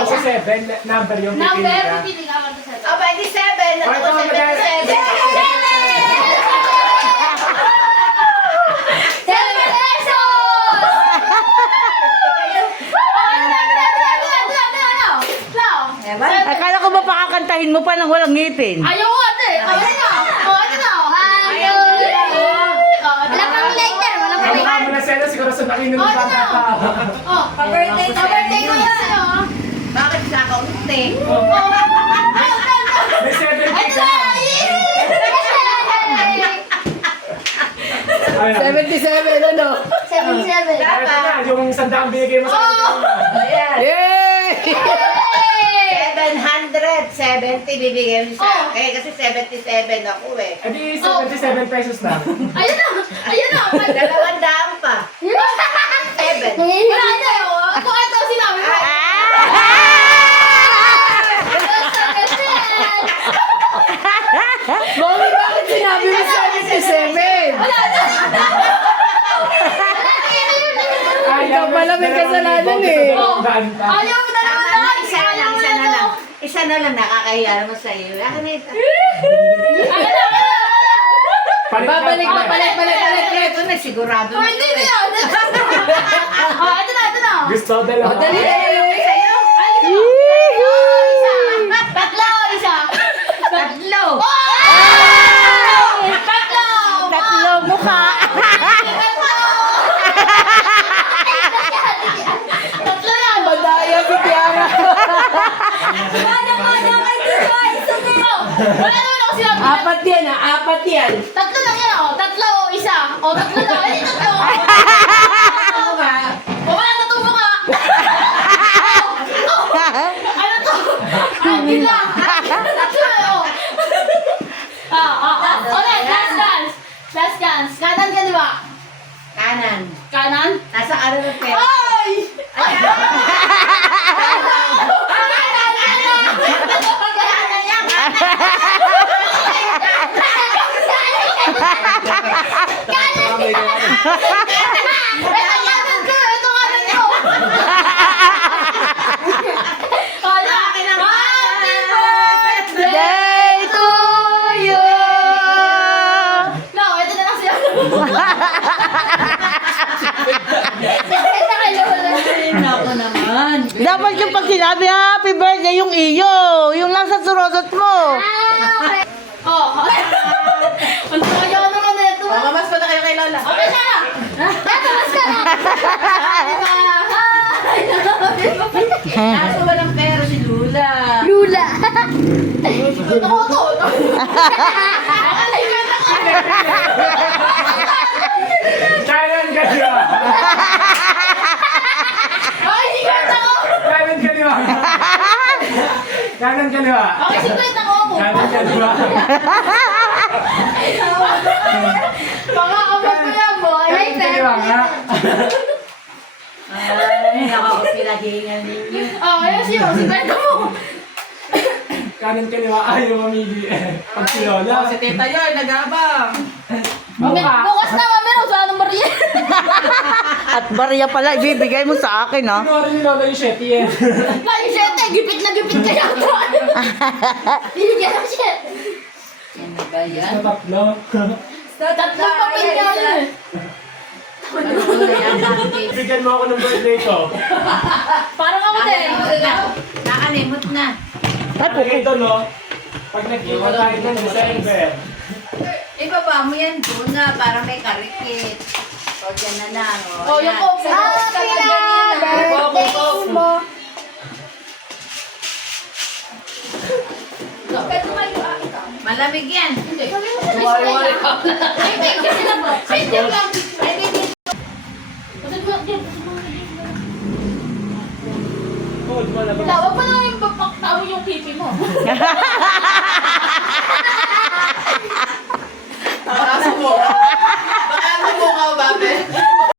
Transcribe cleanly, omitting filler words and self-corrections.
Kasi 7, number yung pipili Number, ka. pipili ka mag 7. Oh, 27. Ako 77. Akala ko ba pakakantahin mo pa nang walang ngipin? Ayaw ko ate! Ayaw na! Ayaw na! Wala pang lighter! Wala pang Kamukha lighter! mo na sila, siguro sa nakinom ng bata ka. Oh, pa-birthday ko yan! Bakit sa kaunti? May 7 Ay, ka na. Ayun. 77, ano? 77. Ito na, yung 100 binigay mo sa akin. Yay! 770 bibigyan mo sa akin. Kasi 77 ako eh. Eh di 77 pesos na. Ayun na! Ayun na! 200 pa. 7. Wala na yun! Ito sinabi mo! Mami, bakit sinabi mo 77? Ikaw pala may kasalanan eh. Ayaw mo na naman na! Isa na lang nakakahiya naman sa iyo. Akin na isa. Ayun na! Babalik. Ito na sigurado na. Hindi na yun! Ito na! Gusto dalawa. Dali. Sa'yo. Tatlo! Isa! Tatlo. Tatlo! Tatlo mukha. Tatlo yan! Madaya, Bitiara. Wala naman ako sinabi. Apat yan. Tatlo lang yan oh. Tatlo o isa. O tatlo lang. Ay, tatlo. Ano ba? O wala na tubo ka. Ano to? Ay, lang. Tatlo oh. Okay, last dance. Last dance. Kanan ka di ba? Kanan. Kanan? Nasa kanan ng pera. Ay! Day to you. No, ito na lang siya. Ako naman. Dapat yung pag sinabi, happy birthday yung iyo. Yung nasa surosot mo. Oh, ang tayo naman na ito. Mas pa na kayo kay Lola. Okay siya! Tatamas ka na! Kaso walang pera si Lula. Lula! Ako to! Kanan ka di ba? Okay, sikwenta ko! Kanan ka di ba? Kanan ka di ba? Okay, sikwenta ko ako! Kanan ka di ba? Mga kapag ko yan mo! Ay, Kanan ka di ba nga? Ay, nakakapinahingan ninyo. Okay, sikwenta mo! Kanan ka di ba? Ayaw mamili. Pag si Lola. Si Tita Yoy, nag-abang. Bukas na kami raw sa anong bariya! At barya pala, ibibigay mo sa akin, ha? Ano rin ni Lola yung shetty eh. Ay, shit! Gipit na gipit ka yata! Bibigyan ng shit! Yan na ba yan? Sa tatlo. Tatlong papel niya yun eh! Bigyan mo ako ng birthday ko. Parang ako din! Nakalimot na. Ano ito no? Pag nagkita tayo ng December. Ibaba mo yan doon na para may karikit. O, dyan na lang. Oh, yung coke! Birthday mo! Malamig yan. Wari-wari ka! Ay, thank you sila po! Thank you lang! Ay, thank you! Cold mo na ba? Wala, wag mo na yung papaktawi yung pipi mo.